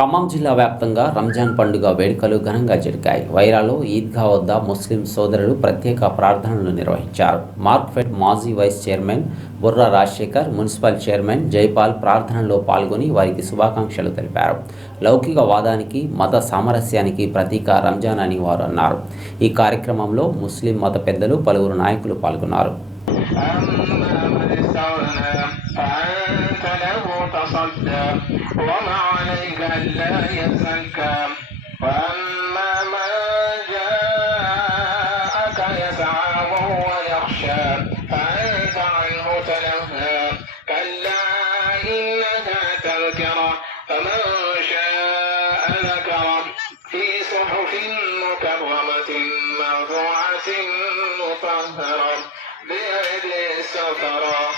ఖమ్మం జిల్లా వ్యాప్తంగా రంజాన్ పండుగ వేడుకలు ఘనంగా జరిగాయి. వైరాలో ఈద్గా వద్ద ముస్లిం సోదరులు ప్రత్యేక ప్రార్థనలు నిర్వహించారు. మార్క్ఫెడ్ మాజీ vice chairman Burra Rajasekhar municipal chairman Jaipal ప్రార్థనలో పాల్గొని వారికి శుభాకాంక్షలు తెలిపారు. లౌకిక వాదానికి మత సామరస్యానికి ప్రతీక రంజాన్ అని వారు అన్నారు. ఈ కార్యక్రమంలో ముస్లిం మత పెద్దలు పలువురు నాయకులు పాల్గొన్నారు. Um, له تصدى وما عليك ألا يزكى. وأما من جاءك يسعى وهو يخشى فأنت عنه تلهى. كلا إنها تذكرة فمن شاء ذكره في صحف مكرمة مرفوعة مطهرة بيد السفرة كرام